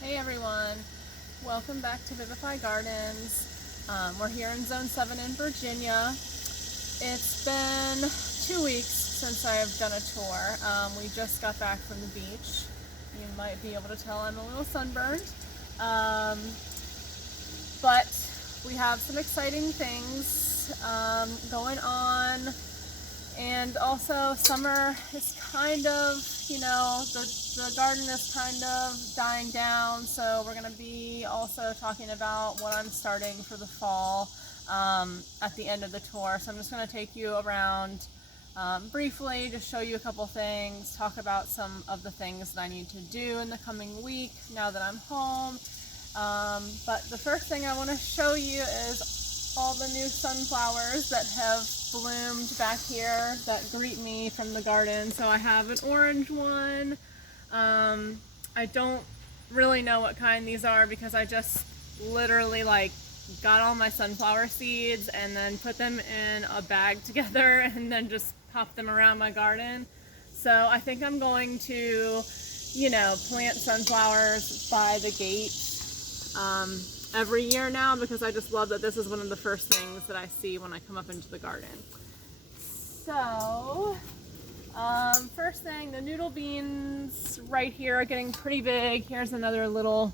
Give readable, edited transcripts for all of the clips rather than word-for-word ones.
Hey everyone, welcome back to Vivify Gardens. We're here in Zone 7 in Virginia. It's been 2 weeks since I've done a tour. We just got back from the beach. You might be able to tell I'm a little sunburned. Um, but we have some exciting things going on. And also, summer is kind of, the garden is kind of dying down. So we're going to be also talking about what I'm starting for the fall at the end of the tour. So I'm just going to take you around briefly, just show you a couple things, talk about some of the things that I need to do in the coming week now that I'm home. But the first thing I want to show you is all the new sunflowers that have bloomed back here that greet me from the garden. So I have an orange one. I don't really know what kind these are because I just literally got all my sunflower seeds and then put them in a bag together and then just popped them around my garden. So I think I'm going to, plant sunflowers by the gate every year now because I just love that this is one of the first things that I see when I come up into the garden. So, first thing, the noodle beans right here are getting pretty big. Here's another little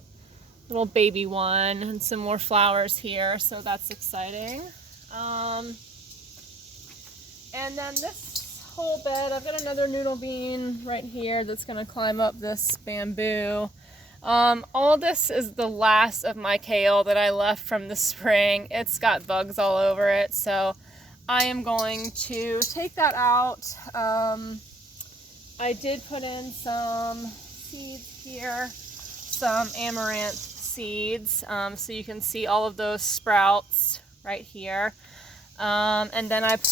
baby one and some more flowers here, so that's exciting. And then this whole bed, I've got another noodle bean right here that's going to climb up this bamboo. All this is the last of my kale that I left from the spring. It's got bugs all over it, so I am going to take that out. I did put in some seeds here, some amaranth seeds, so you can see all of those sprouts right here. And then I've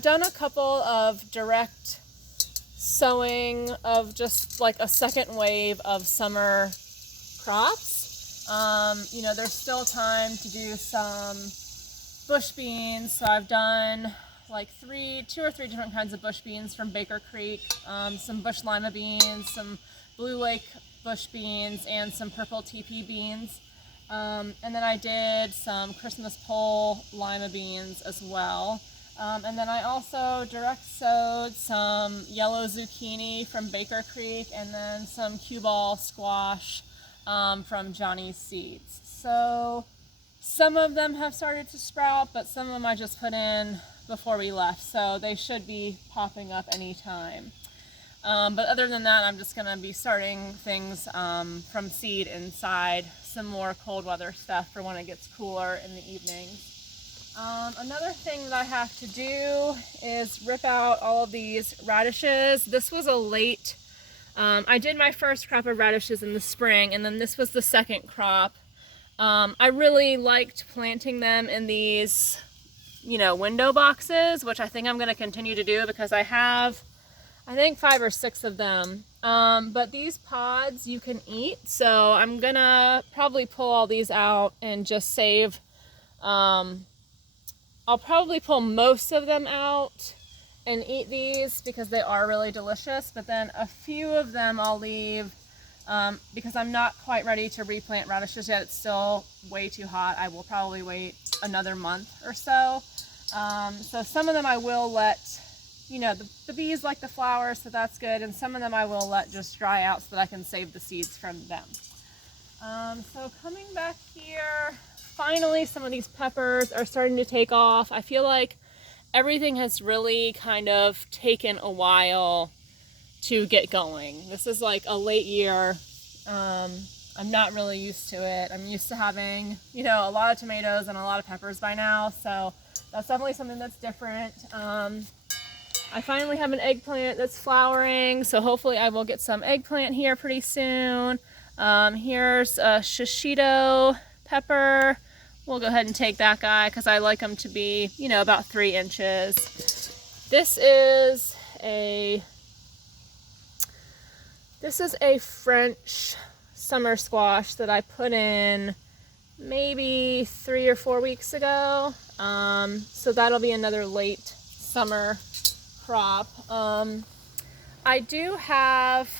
done a couple of direct sowing of just like a second wave of summer crops. There's still time to do some bush beans, so I've done like two or three different kinds of bush beans from Baker Creek, some bush lima beans, some Blue Lake bush beans, and some purple TP beans. And then I did some Christmas pole lima beans as well. And then I also direct sowed some yellow zucchini from Baker Creek and then some cue ball squash from Johnny's Seeds. So some of them have started to sprout, but some of them I just put in before we left, so they should be popping up anytime. But other than that, I'm just going to be starting things from seed inside, some more cold weather stuff for when it gets cooler in the evenings. Another thing that I have to do is rip out all of these radishes. This was a late, I did my first crop of radishes in the spring, and then this was the second crop. I really liked planting them in these, window boxes, which I think I'm going to continue to do because I have, I think 5 or 6 of them. But these pods you can eat, so I'm going to probably pull all these out and just save, I'll probably pull most of them out and eat these because they are really delicious, but then a few of them I'll leave because I'm not quite ready to replant radishes yet. It's still way too hot. I will probably wait another month or so. So some of them I will let, the bees like the flowers, so that's good, and some of them I will let just dry out so that I can save the seeds from them. So coming back here, finally some of these peppers are starting to take off. I feel like everything has really kind of taken a while to get going. This is like a late year. I'm not really used to it. I'm used to having, a lot of tomatoes and a lot of peppers by now, so that's definitely something that's different. I finally have an eggplant that's flowering, so hopefully I will get some eggplant here pretty soon. Here's a shishito pepper. We'll go ahead and take that guy because I like them to be, about 3 inches. This is a French summer squash that I put in maybe 3 or 4 weeks ago. So that'll be another late summer crop. I do have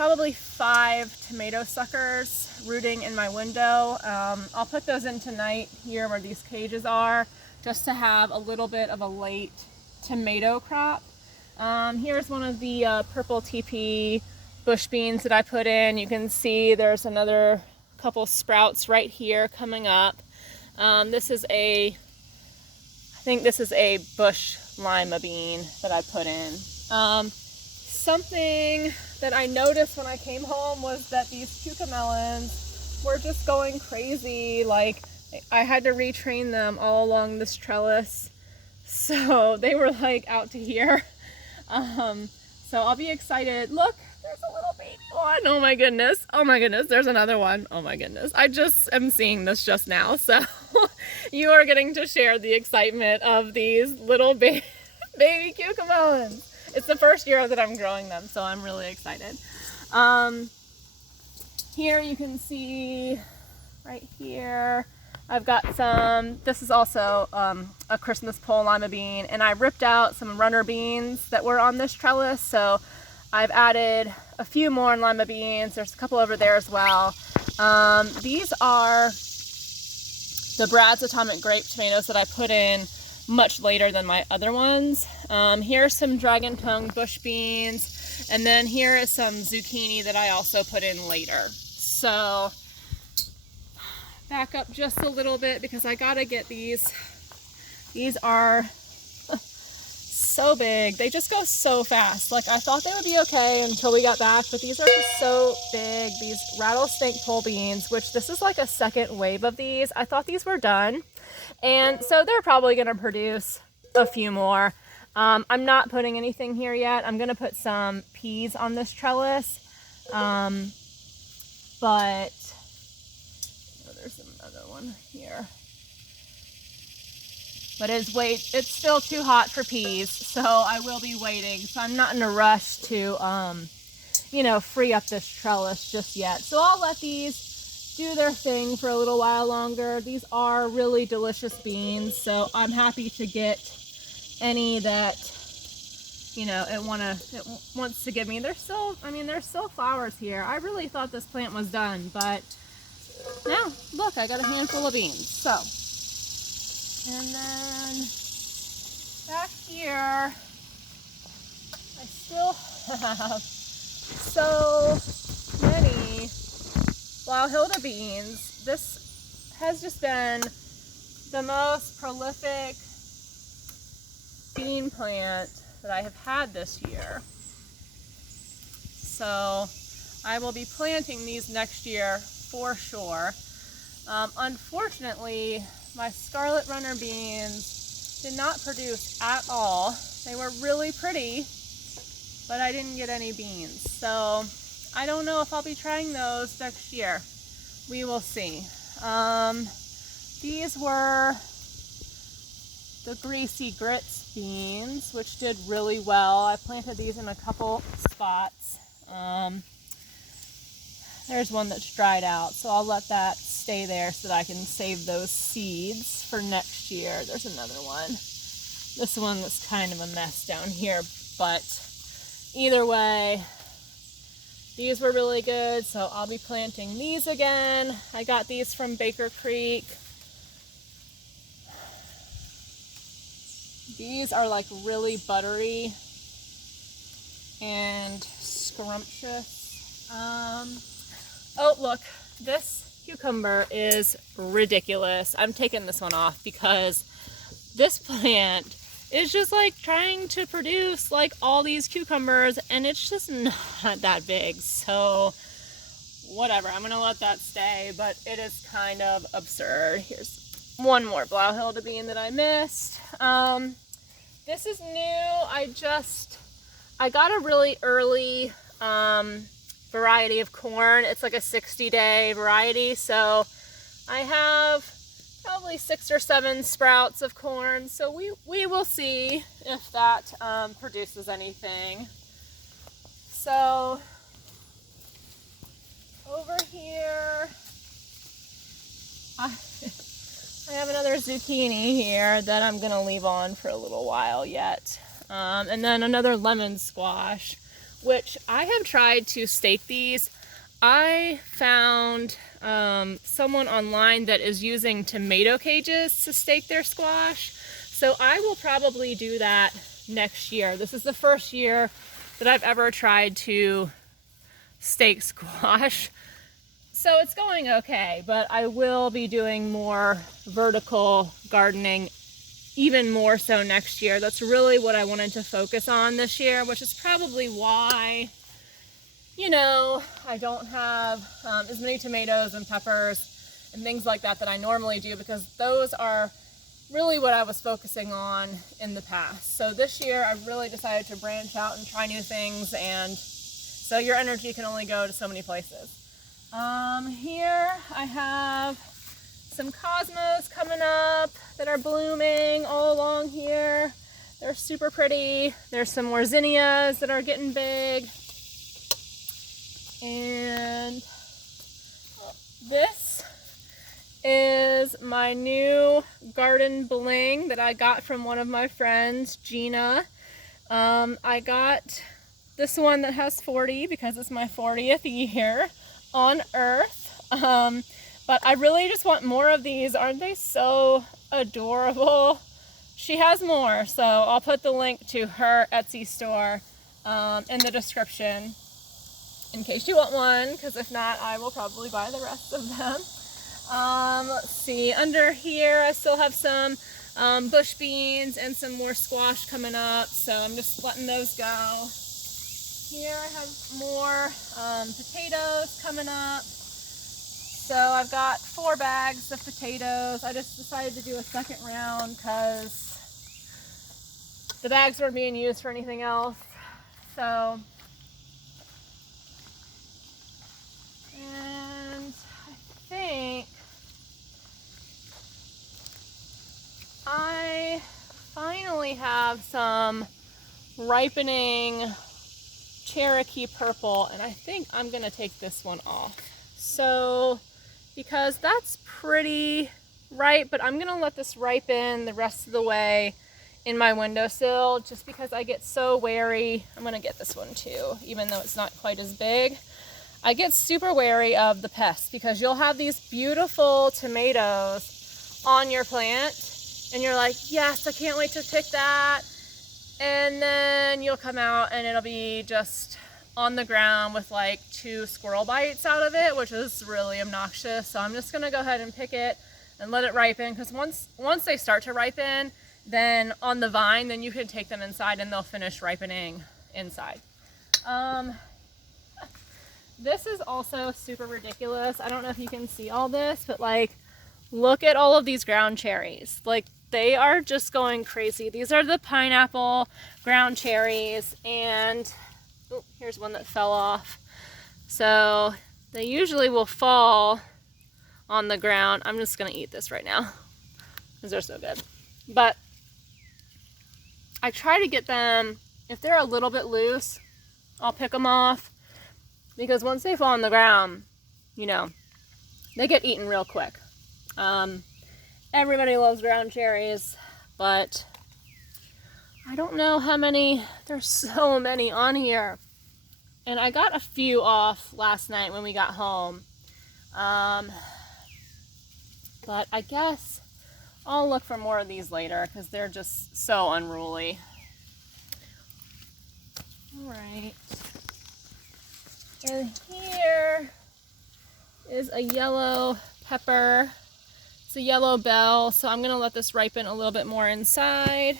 probably 5 tomato suckers rooting in my window. I'll put those in tonight here where these cages are, just to have a little bit of a late tomato crop. Here's one of the purple TP bush beans that I put in. You can see there's another couple sprouts right here coming up. I think this is a bush lima bean that I put in. Something that I noticed when I came home was that these cucamelons were just going crazy. Like, I had to retrain them all along this trellis, so they were like out to here. So I'll be excited. Look, there's a little baby one. Oh my goodness. Oh my goodness. There's another one. Oh my goodness. I just am seeing this just now. So you are getting to share the excitement of these little baby cucamelons. It's the first year that I'm growing them, so I'm really excited. Here you can see right here, I've got some, this is also a Christmas pole lima bean, and I ripped out some runner beans that were on this trellis, so I've added a few more lima beans. There's a couple over there as well. These are the Brad's Atomic Grape tomatoes that I put in much later than my other ones. Here's some dragon tongue bush beans, and then here is some zucchini that I also put in later. So back up just a little bit because I gotta get these. These are so big. They just go so fast. Like, I thought they would be okay until we got back, but these are just so big. These rattlesnake pole beans, which this is like a second wave of these. I thought these were done, and so they're probably gonna produce a few more. I'm not putting anything here yet. I'm gonna put some peas on this trellis, but oh, there's another one here. But it's still too hot for peas, so I will be waiting. So I'm not in a rush to, you know, free up this trellis just yet. So I'll let these do their thing for a little while longer. These are really delicious beans, so I'm happy to get any that, you know, it wants to give me. There's still, I mean, there's still flowers here. I really thought this plant was done, but now look, I got a handful of beans. So. And then back here, I still have so many Blauhilde beans. This has just been the most prolific bean plant that I have had this year. So I will be planting these next year for sure. Unfortunately, my scarlet runner beans did not produce at all. They were really pretty, but I didn't get any beans. So I don't know if I'll be trying those next year. We will see. These were the Greasy Grits beans, which did really well. I planted these in a couple spots. There's one that's dried out, so I'll let that stay there so that I can save those seeds for next year. There's another one. This one was kind of a mess down here, but either way, these were really good, so I'll be planting these again. I got these from Baker Creek. These are like really buttery and scrumptious. Oh, look, this cucumber is ridiculous. I'm taking this one off because this plant is just like trying to produce like all these cucumbers, and it's just not that big. So whatever, I'm gonna let that stay, but it is kind of absurd. Here's one more Blauhilde bean that I missed. This is new. I got a really early variety of corn. It's like a 60-day variety, so I have probably 6 or 7 sprouts of corn, so we will see if that produces anything. So over here I have another zucchini here that I'm gonna leave on for a little while yet, and then another lemon squash, which I have tried to stake these. I found someone online that is using tomato cages to stake their squash. So I will probably do that next year. This is the first year that I've ever tried to stake squash. So it's going okay, but I will be doing more vertical gardening, even more so next year. That's really what I wanted to focus on this year, which is probably why, you know, I don't have as many tomatoes and peppers and things like that I normally do, because those are really what I was focusing on in the past. So this year I really decided to branch out and try new things, and so your energy can only go to so many places. Here I have some cosmos coming up that are blooming all along here. They're super pretty. There's some more zinnias that are getting big. And this is my new garden bling that I got from one of my friends, Gina. I got this one that has 40 because it's my 40th year on Earth. But I really just want more of these. Aren't they so adorable? She has more, so I'll put the link to her Etsy store in the description in case you want one, because if not, I will probably buy the rest of them. Let's see, under here I still have some bush beans and some more squash coming up, so I'm just letting those go. Here I have more potatoes coming up. So I've got 4 bags of potatoes. I just decided to do a second round because the bags weren't being used for anything else. So, and I think I finally have some ripening Cherokee purple, and I think I'm gonna take this one off. So, because that's pretty ripe, but I'm gonna let this ripen the rest of the way in my windowsill just because I get so wary. I'm gonna get this one too, even though it's not quite as big. I get super wary of the pests because you'll have these beautiful tomatoes on your plant and you're like, yes, I can't wait to pick that. And then you'll come out and it'll be just on the ground with like 2 squirrel bites out of it, which is really obnoxious. So I'm just gonna go ahead and pick it and let it ripen, because once they start to ripen, then on the vine, then you can take them inside and they'll finish ripening inside. This is also super ridiculous. I don't know if you can see all this, but like, look at all of these ground cherries. Like, they are just going crazy. These are the pineapple ground cherries, and oh, here's one that fell off. So they usually will fall on the ground. I'm just gonna eat this right now because they're so good. But I try to get them, if they're a little bit loose, I'll pick them off, because once they fall on the ground, you know, they get eaten real quick. Everybody loves ground cherries, but I don't know how many, there's so many on here. And I got a few off last night when we got home. But I guess I'll look for more of these later because they're just so unruly. All right. And here is a yellow pepper. It's a yellow bell, so I'm gonna let this ripen a little bit more inside.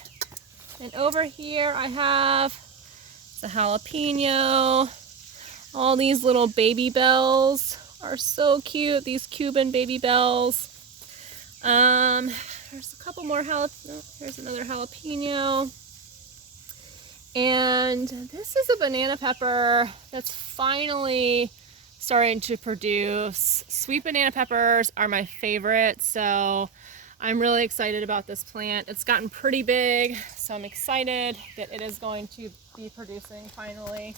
And over here I have the jalapeno. All these little baby bells are so cute, these Cuban baby bells. There's a couple more here's another jalapeno. And this is a banana pepper that's finally starting to produce. Sweet banana peppers are my favorite, so I'm really excited about this plant. It's gotten pretty big, so I'm excited that it is going to be producing finally.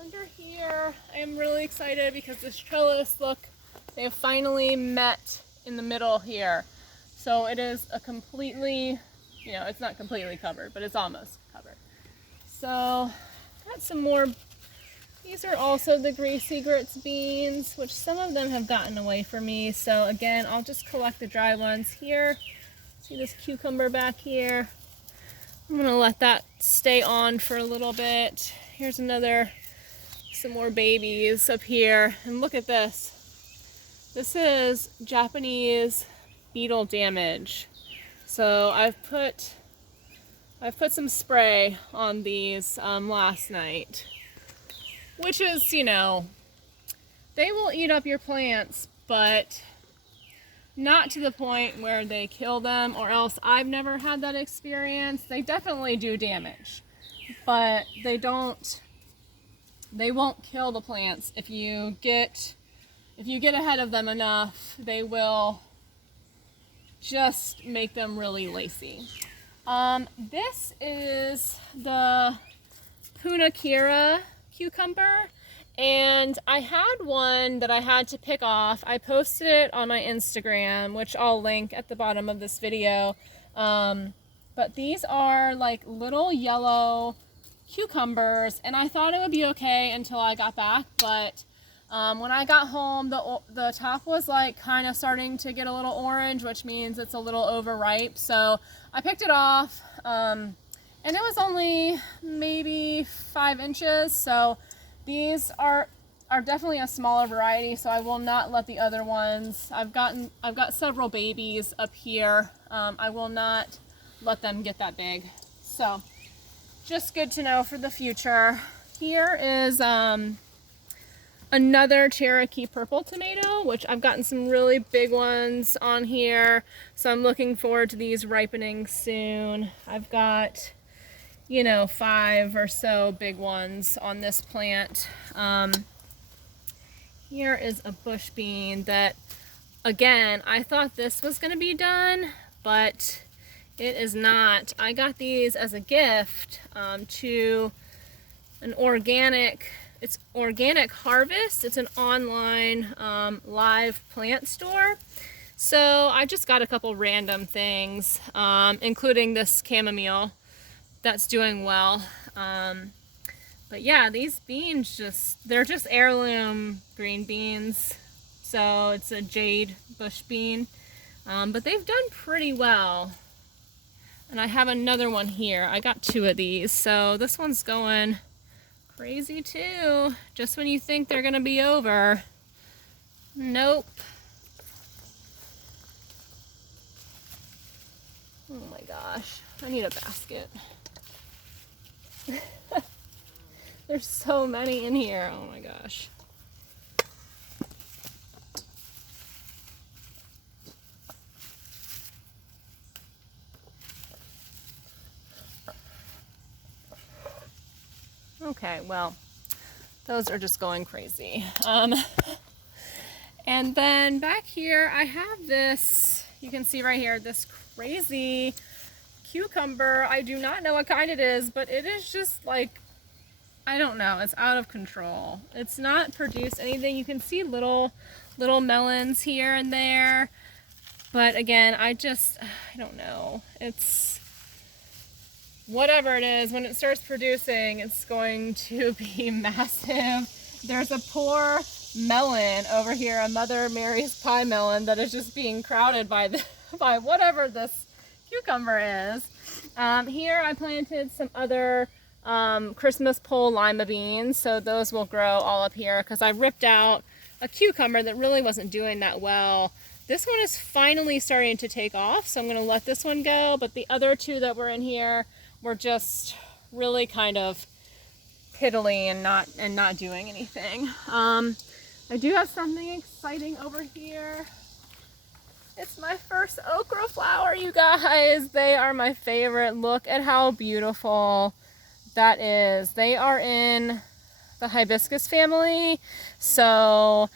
Under here, I am really excited because this trellis, look, they have finally met in the middle here. So it is a completely, you know, it's not completely covered, but it's almost covered. So got some more. These are also the Greasy Grits beans, which some of them have gotten away from me. So again, I'll just collect the dry ones here. See this cucumber back here? I'm gonna let that stay on for a little bit. Here's some more babies up here. And look at this. This is Japanese beetle damage. So I've put some spray on these last night, which is, you know, they will eat up your plants, but not to the point where they kill them, or else I've never had that experience. They definitely do damage, but they won't kill the plants. If you get ahead of them enough, they will just make them really lacy. This is the Punakira cucumber, and I had one that I had to pick off. I posted it on my Instagram, which I'll link at the bottom of this video. But these are like little yellow cucumbers, and I thought it would be okay until I got back, but when I got home, the top was like kind of starting to get a little orange, which means it's a little overripe. So I picked it off, and it was only maybe 5 inches. So these are definitely a smaller variety. So I will not let the other ones. I've got several babies up here. I will not let them get that big. So just good to know for the future. Here is another Cherokee purple tomato, which I've gotten some really big ones on here, so I'm looking forward to these ripening soon. I've got, you know, 5 or so big ones on this plant. Here is a bush bean that, again, I thought this was going to be done, but it is not. I got these as a gift to an it's Organic Harvest. It's an online live plant store. So I just got a couple random things, including this chamomile that's doing well. But yeah, these beans they're just heirloom green beans. So it's a jade bush bean. But they've done pretty well. And I have another one here. I got 2 of these. So this one's going crazy too. Just when you think they're gonna be over. Nope. Oh my gosh. I need a basket. There's so many in here. Oh my gosh. Okay, well, those are just going crazy. And then back here, I have this, you can see right here, this crazy cucumber. I do not know what kind it is, but it is just like, I don't know, it's out of control. It's not produced anything. You can see little melons here and there. But again, I don't know. It's, whatever it is, when it starts producing, it's going to be massive. There's a poor melon over here, a Mother Mary's pie melon, that is just being crowded by whatever this cucumber is. Here I planted some other Christmas pole lima beans, so those will grow all up here because I ripped out a cucumber that really wasn't doing that well. This one is finally starting to take off, so I'm going to let this one go, but the other 2 that were in here were just really kind of piddly and not doing anything. I do have something exciting over here. It's my first okra flower, you guys. They are my favorite. Look at how beautiful that is. They are in the hibiscus family, so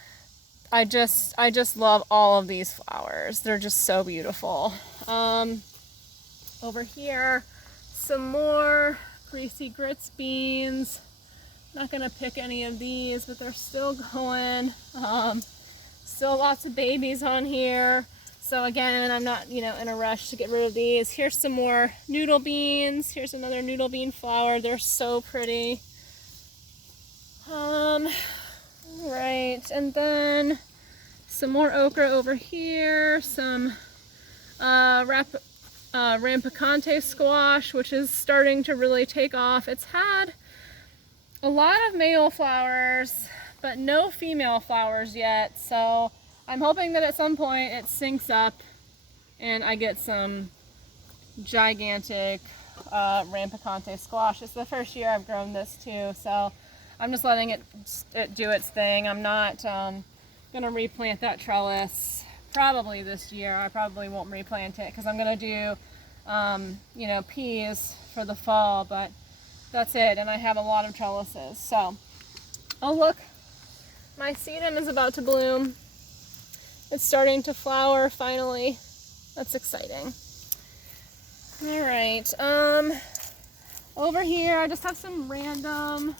I just love all of these flowers. They're just so beautiful. Over here, some more Greasy Grits beans. Not gonna pick any of these, but they're still going. Still lots of babies on here. So again, I'm not, in a rush to get rid of these. Here's some more noodle beans. Here's another noodle bean flower. They're so pretty. Right, and then some more okra over here. Some rampicante squash, which is starting to really take off. It's had a lot of male flowers, but no female flowers yet. So I'm hoping that at some point it syncs up and I get some gigantic rampicante squash. It's the first year I've grown this too, so I'm just letting it do its thing. I'm not gonna replant that trellis probably this year. I probably won't replant it because I'm gonna do peas for the fall, but that's it. And I have a lot of trellises. So, oh look, my sedum is about to bloom. It's starting to flower finally. That's exciting. All right, over here I just have some random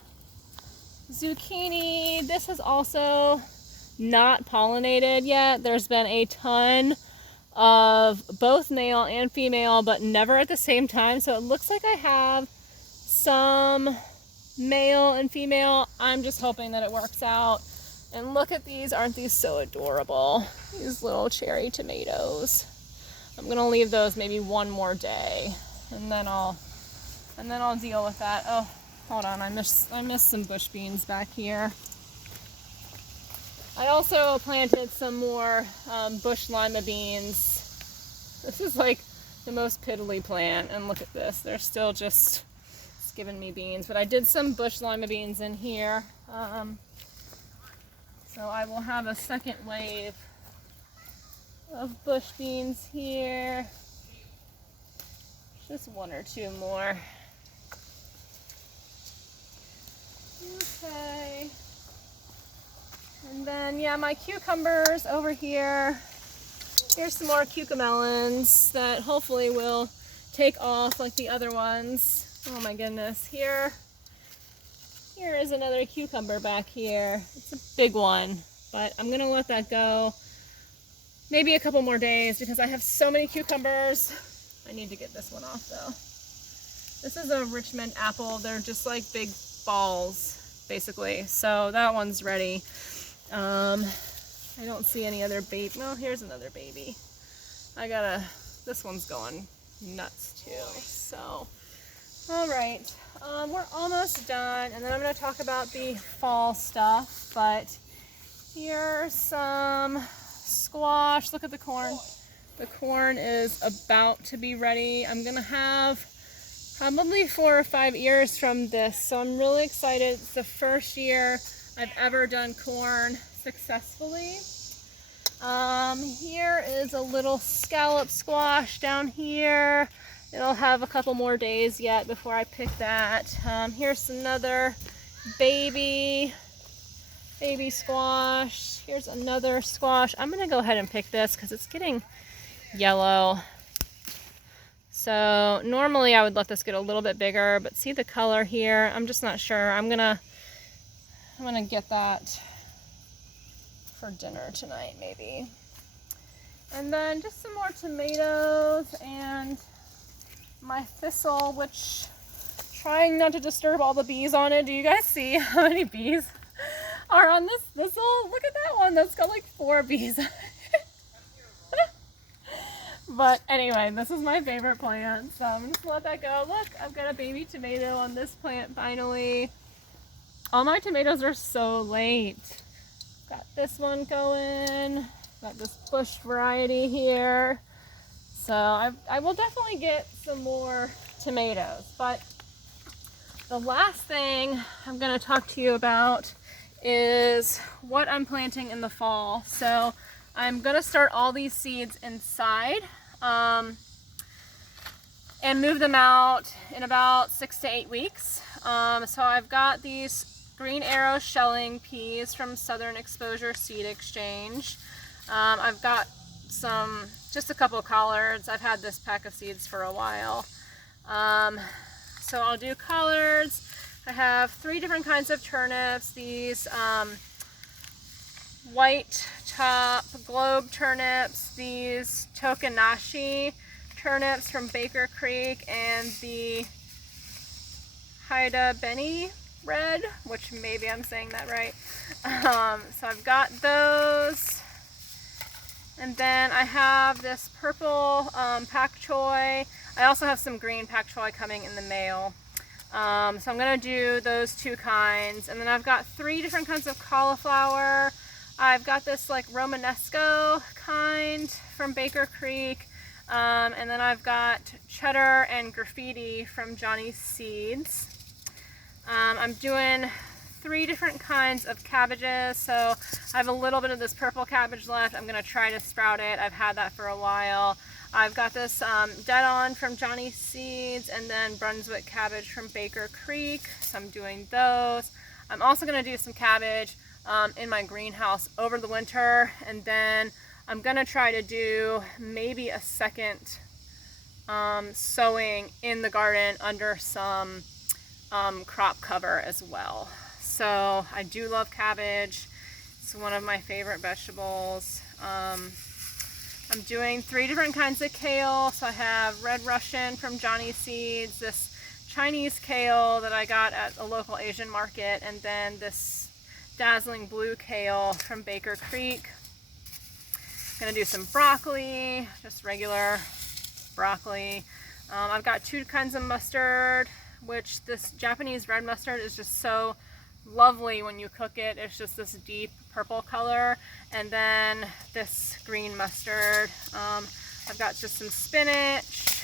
zucchini. This is also not pollinated yet. There's been a ton of both male and female, but never at the same time. So it looks like I have some male and female. I'm just hoping that it works out. And look at these. Aren't these so adorable? These little cherry tomatoes. I'm gonna leave those maybe one more day, and then I'll deal with that. Oh, hold on, I missed some bush beans back here. I also planted some more bush lima beans. This is like the most piddly plant, and look at this. They're still just giving me beans, but I did some bush lima beans in here. So I will have a second wave of bush beans here. Just one or two more. Okay. And then, yeah, my cucumbers over here. Here's some more cucamelons that hopefully will take off like the other ones. Oh my goodness. Here is another cucumber back here. It's a big one, but I'm gonna let that go maybe a couple more days because I have so many cucumbers. I need to get this one off though. This is a Richmond apple. They're just like big balls, basically. So that one's ready. I don't see any other baby. Well, here's another baby. This one's going nuts too. So, all right. We're almost done, and then I'm going to talk about the fall stuff, but here's some squash. Look at the corn. The corn is about to be ready. I'm going to have probably 4 or 5 ears from this, so I'm really excited. It's the first year I've ever done corn successfully. Here is a little scallop squash down here. It'll have a couple more days yet before I pick that. Here's another baby squash. Here's another squash. I'm gonna go ahead and pick this because it's getting yellow. So normally I would let this get a little bit bigger, but see the color here? I'm just not sure. I'm gonna get that for dinner tonight maybe. And then just some more tomatoes and my thistle, which trying not to disturb all the bees on it. Do you guys see how many bees are on this thistle? Look at that one. That's got like 4 bees on it. But anyway, this is my favorite plant, so I'm just gonna let that go. Look, I've got a baby tomato on this plant finally. All my tomatoes are so late. Got this one going. Got this bush variety here. So I will definitely get some more tomatoes. But the last thing I'm going to talk to you about is what I'm planting in the fall. So I'm going to start all these seeds inside and move them out in about 6 to 8 weeks. So I've got these Green Arrow shelling peas from Southern Exposure Seed Exchange. I've got just a couple of collards. I've had this pack of seeds for a while. So I'll do collards. I have 3 different kinds of turnips. These white top globe turnips, these Tokanashi turnips from Baker Creek, and the Haida Beni red, which maybe I'm saying that right. So I've got those. And then I have this purple pak choi. I also have some green pak choi coming in the mail. So I'm going to do those 2 kinds. And then I've got 3 different kinds of cauliflower. I've got this like Romanesco kind from Baker Creek. And then I've got cheddar and graffiti from Johnny's Seeds. I'm doing 3 different kinds of cabbages. So I have a little bit of this purple cabbage left. I'm going to try to sprout it. I've had that for a while. I've got this Dead On from Johnny's Seeds, and then Brunswick cabbage from Baker Creek. So I'm doing those. I'm also going to do some cabbage in my greenhouse over the winter, and then I'm going to try to do maybe a second sowing in the garden under some crop cover as well. So I do love cabbage. It's one of my favorite vegetables. I'm doing 3 different kinds of kale. So I have Red Russian from Johnny's Seeds, this Chinese kale that I got at a local Asian market, and then this dazzling blue kale from Baker Creek. I'm gonna do some broccoli, just regular broccoli. I've got 2 kinds of mustard, which this Japanese red mustard is just so lovely when you cook it. It's just this deep purple color. And then this green mustard. I've got just some spinach,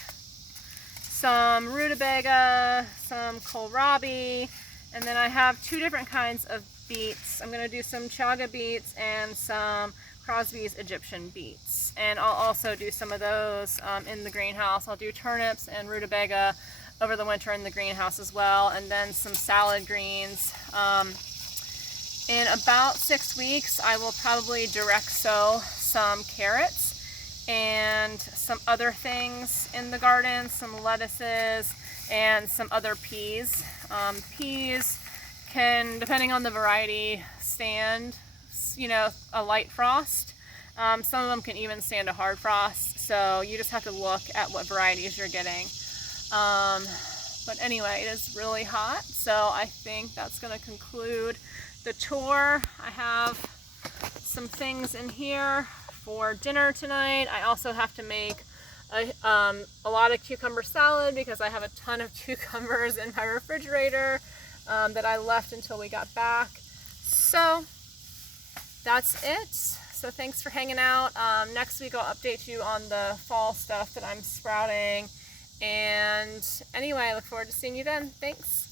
some rutabaga, some kohlrabi, and then I have 2 different kinds of beets. I'm going to do some chaga beets and some Crosby's Egyptian beets. And I'll also do some of those in the greenhouse. I'll do turnips and rutabaga over the winter in the greenhouse as well, and then some salad greens. In about 6 weeks, I will probably direct sow some carrots and some other things in the garden, some lettuces and some other peas. Peas can, depending on the variety, stand, you know, a light frost. Some of them can even stand a hard frost, so you just have to look at what varieties you're getting. But anyway, it is really hot, so I think that's going to conclude the tour. I have some things in here for dinner tonight. I also have to make a lot of cucumber salad because I have a ton of cucumbers in my refrigerator that I left until we got back. So that's it. So thanks for hanging out. Next week I'll update you on the fall stuff that I'm sprouting. And anyway, I look forward to seeing you then. Thanks.